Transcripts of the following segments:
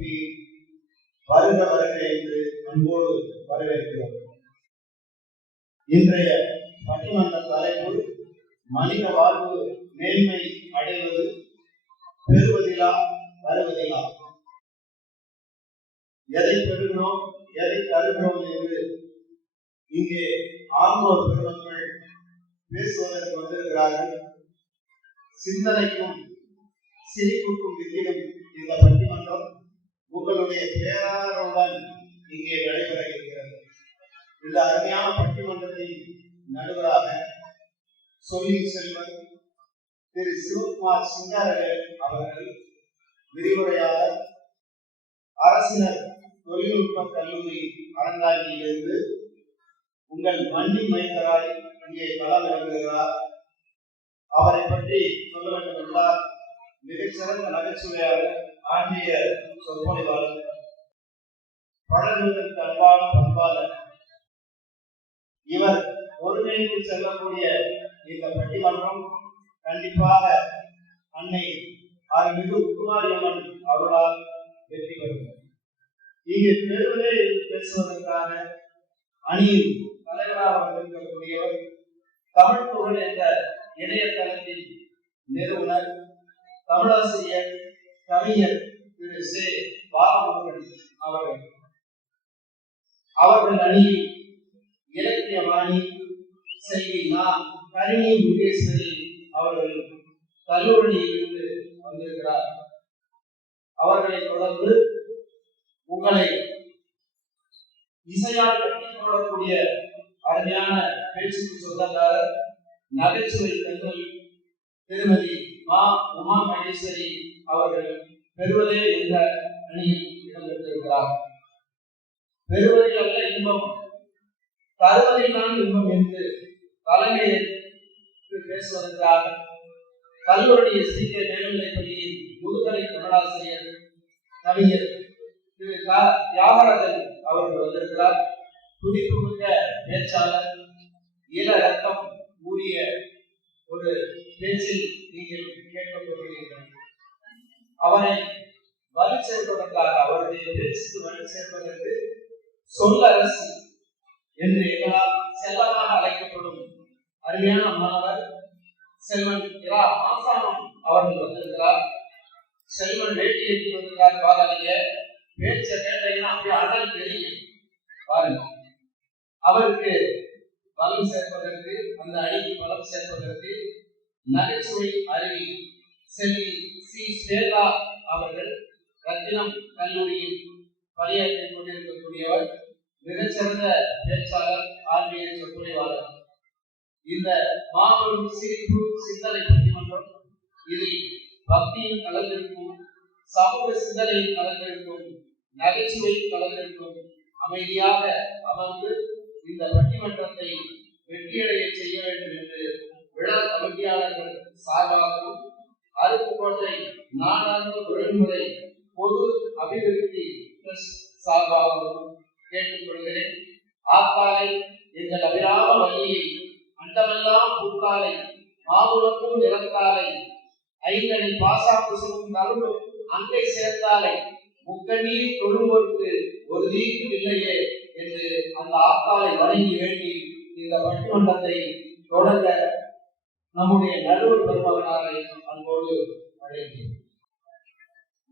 கூப்பி வருக வருக என்று அன்போடு வரவேற்கிறோம். இன்றைய பட்டிமன்ற தலைப்பு மனித வாழ்வு மேன்மை அடைவது பெறுவதிலா வருவதிலா? எதை பெறுகிறோம் எதை தருகிறோம் என்று இங்கே ஆண்டோர் பெருமக்கள் பேசுவதற்கு வந்திருக்கிறார்கள். சிந்தனைக்கும் சிரிப்புக்கும் வித்திடும் இந்த பட்டிமன்றம் உங்களுடைய பேராதரவுடன் இங்கே நடைபெற இருக்கிறது இந்த அருமையான பட்டிமன்றத்தின் நடுவராக சொல்லி செல்வர் திரு சிவகுமார் சிங்காரவேல் அவர்கள் விரிவுரையாளர் அரசினர் தொழில்நுட்ப கல்லூரி அரங்காங்கியிலிருந்து உங்கள் மண்டி மைந்தராய் இங்கே களம் இறங்குகிறார் அவரை பற்றி சொல்ல வேண்டும் என்றால் மிகச்சிறந்த நகைச்சுவையாளர் ஆன்மீக சொற்பொழிவாளர். பழகுவதற்கு அன்பான பண்பாளர். இவர் ஒருங்கிணைந்து செல்லக்கூடிய இந்த பட்டிமன்றம் கண்டிப்பாக அன்னை அருள்மிகு உருவாரியம்மன் அவர்களால் வெற்றி பெறும். இங்கு பெருவதே பேசுவதற்காக அணியில் தலைவராக வந்திருக்கக்கூடியவர் தமிழ் புகழ் என்ற இணையதளத்தின் நிறுவனர் தமிழாசிரியர் கவிஞர் திரு சே பாலமுருகன் அவர்கள். அவர்கள் அணி இலக்கியவாணி வாணி நா கருணி முகேஸ்வரி அவர்கள் கல்லூரியிலிருந்து வந்திருக்கிறார். அவர்களை தொடர்ந்து உங்களை இசையால் கட்டிக்கொள்ளக்கூடிய அருமையான பேச்சுக்கு சொந்தக்காரர் நகைச்சுவை பெண்கள் திருமதி மா உமா மகேஸ்வரி அவர்கள் பெறுவதே என்ற அணியில் இடம்பெற்றிருக்கிறார். பெறுவதில் அல்ல இன்பம். தருவதில் தான் இன்பம் என்று தலைமையில் பேசுவதற்காக கல்லூரி சீக்கிய கே மேல்நிலைப் முதுகலை தமிழாசிரியர் கவிஞர் திரு க. தியாகராஜன் அவர்கள் வந்திருக்கிறார். துடிப்பு மிக்க பேச்சாளர் இள ரத்தம் ஊறிய ஒரு பேச்சில் நீங்கள் கேட்கப்படுகிறீர்கள் அவரை வலு சேர்ப்பதற்காக அவருடைய பேச்சுக்கு வலு சேர்ப்பதற்கு சொல்லரசு என்று எங்களால் செல்லமாக அழைக்கப்படும் அருமையான மாணவர் செல்வன் இரா ஆசானம் அவர்கள் வந்திருக்கிறார். செல்வன் வேட்டி எடுத்து வந்திருக்கார் பாருங்க பேச்ச கேட்டீங்கன்னா அப்படியே அடல் தெரியும் பாருங்க அவருக்கு பலம் சேர்ப்பதற்கு அந்த அணிக்கு பலம் சேர்ப்பதற்கு நகைச்சுவை அருவி செல்வி சி. ஸ்வேதா அவர்கள் ரத்தினம் கல்லூரியில் பணியாற்றிக் கொண்டிருக்கக்கூடியவர் மிகச்சிறந்த பேச்சாளர் ஆன்மீக சொற்பொழிவாளர். இந்த மாபெரும் சிரிப்பு சிந்தனை பட்டிமன்றம் இதில் பக்தியும் கலந்திருக்கும் சமூக சிந்தனையில் கலந்திருக்கும் நகைச்சுவையில் கலந்திருக்கும் அமைதியாக அமர்ந்து இந்த பட்டிமன்றத்தை வெற்றியடைய செய்ய வேண்டும் என்று விழா கமிட்டியாளர்கள் சார்பாகவும் அருப்புக்கோட்டை நாடாந்த பொது அபிவிருத்தி ட்ரஸ்ட் சார்பாகவும் கேட்டுக்கொள்கிறேன். ஆத்தாலை எங்கள் அபிராம வழியை அண்டமெல்லாம் பூத்தாலை மாவுளக்கும் நிறத்தாலை ஐங்கனை பாசா புசமும் நறுமும் அங்கை சேர்த்தாலை முக்கண்ணீர் தொழுவோருக்கு ஒரு தீர்க்கும் இல்லையே என்று அந்த ஆத்தாலை வணங்கி வேண்டி இந்த பட்டிமன்றத்தை தொடங்க நம்முடைய நடுவர் பெருமகனாரை அன்போடு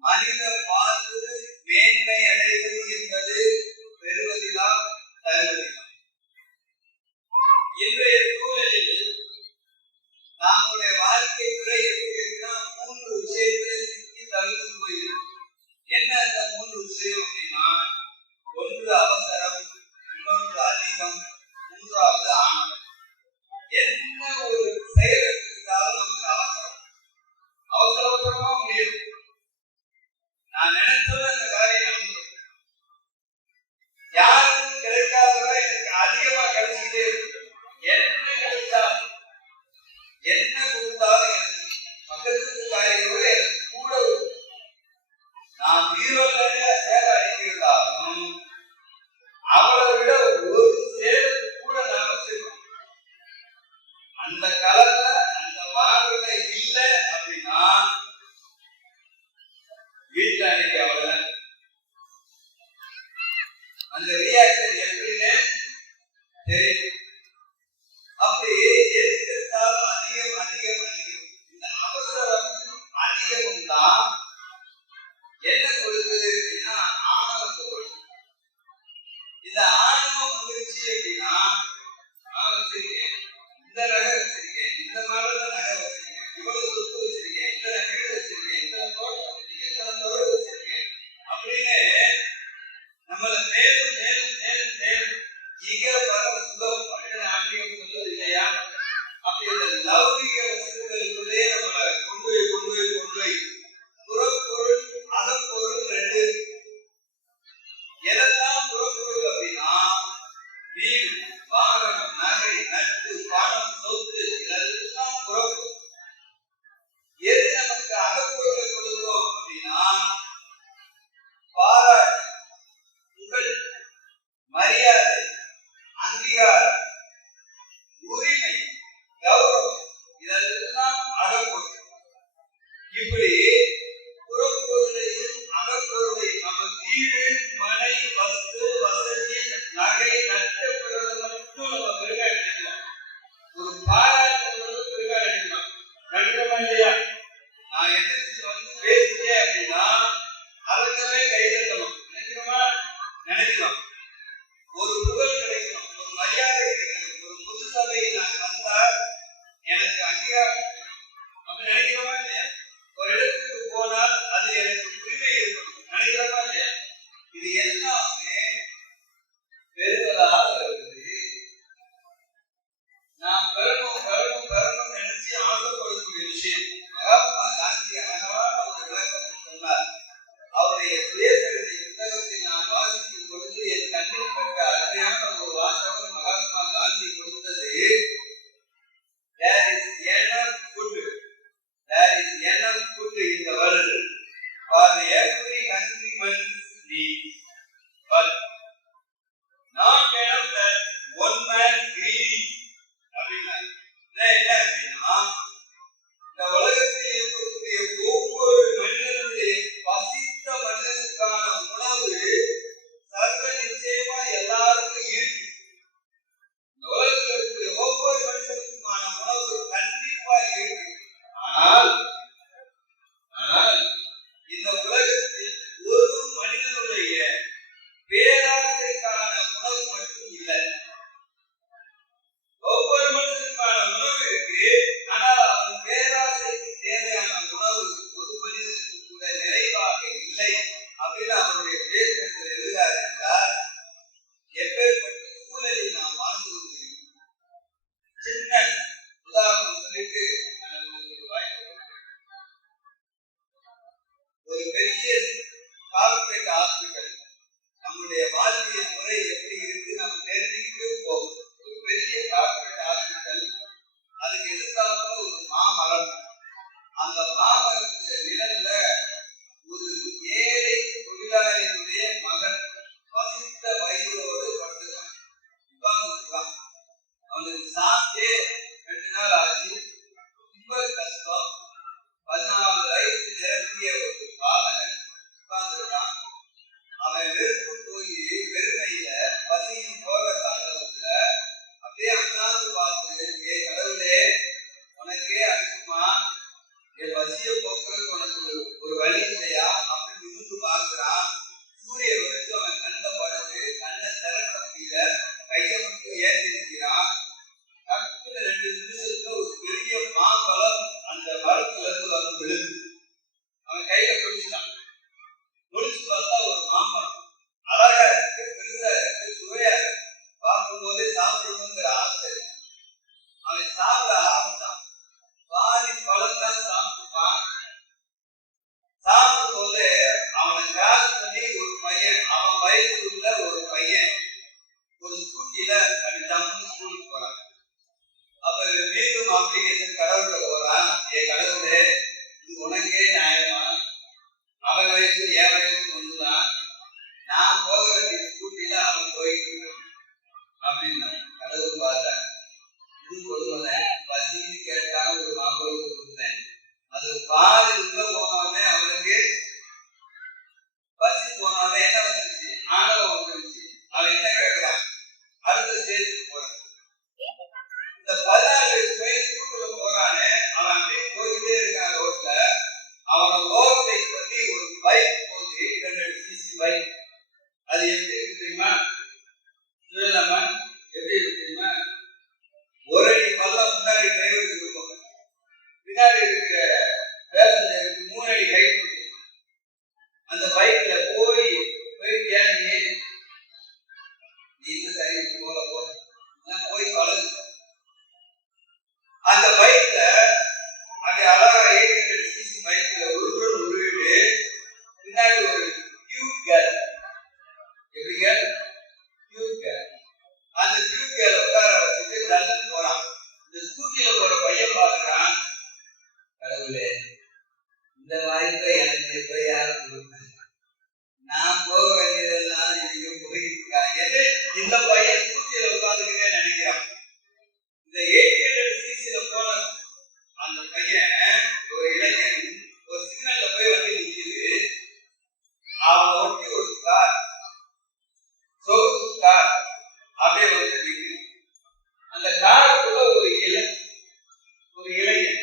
மனித வாழ்வு மேன்மை அடைவது 那那女的。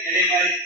Anybody?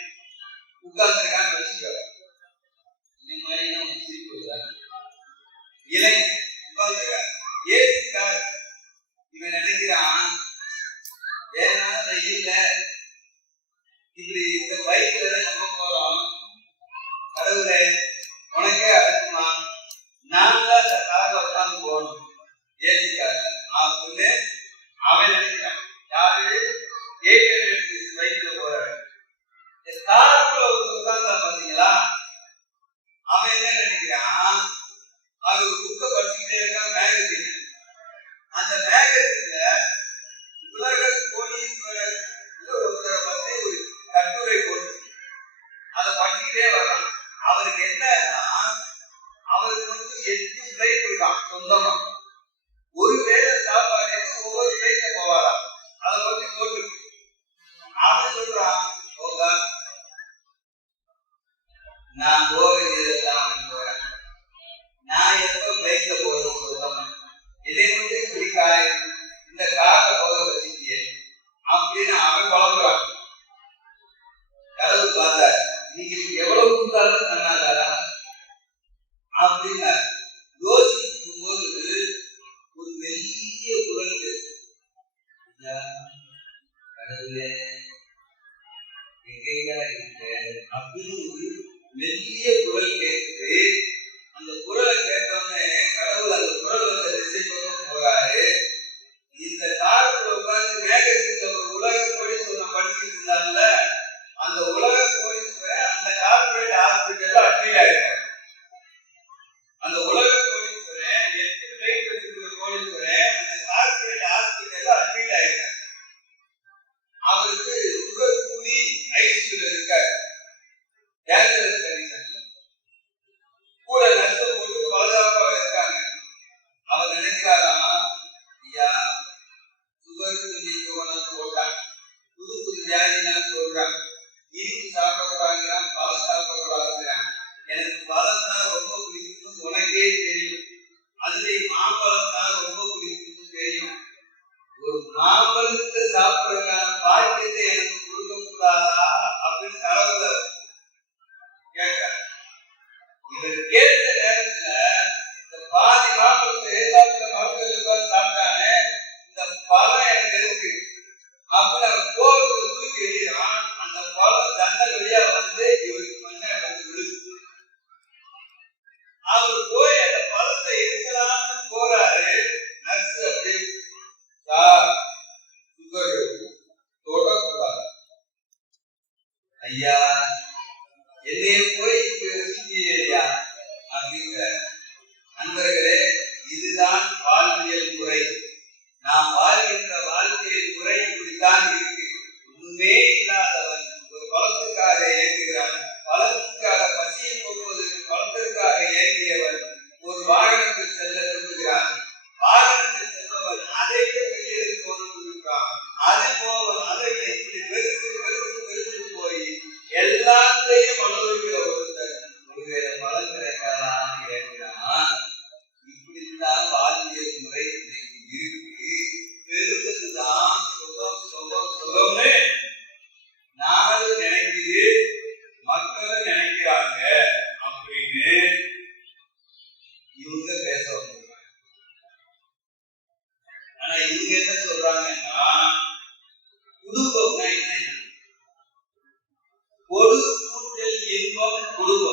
இன்பம்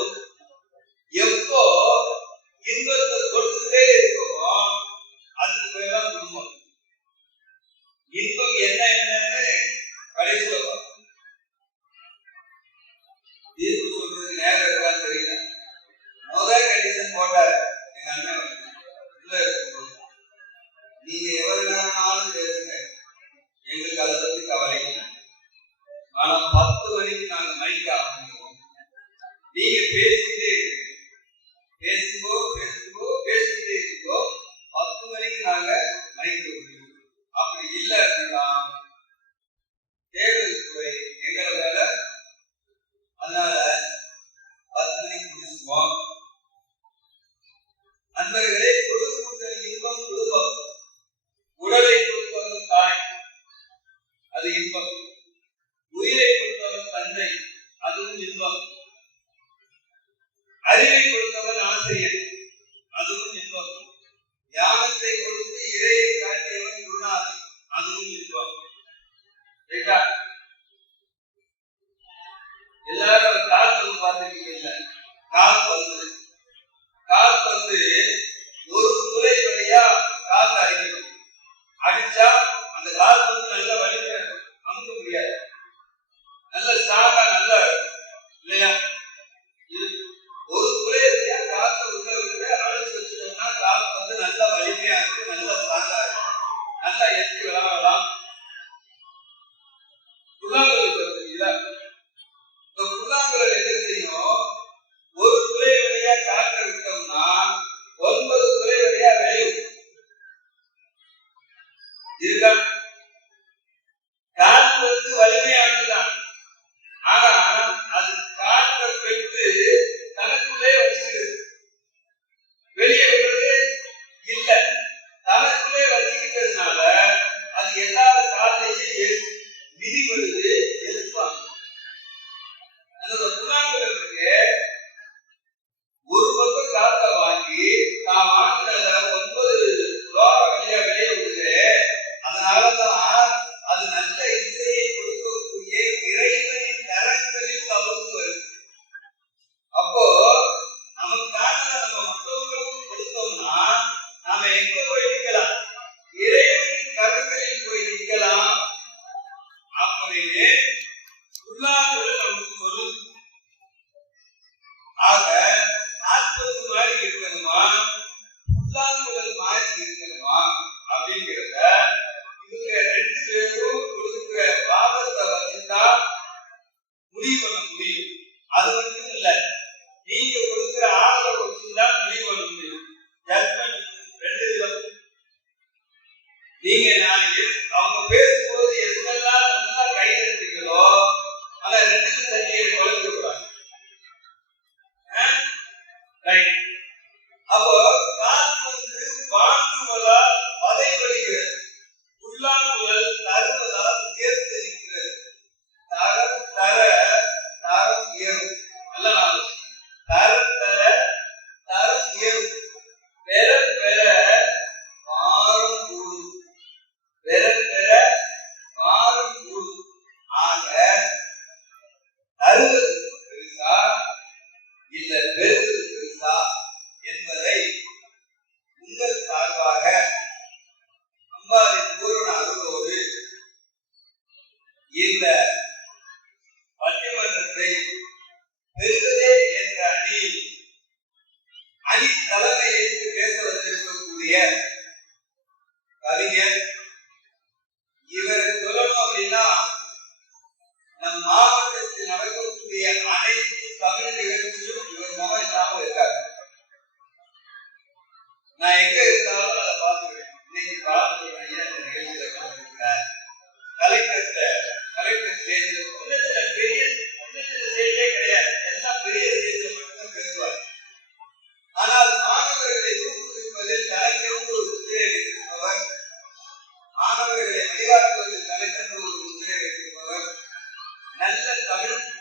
அப்படின்னு Allah Ali நல்ல தமிழ்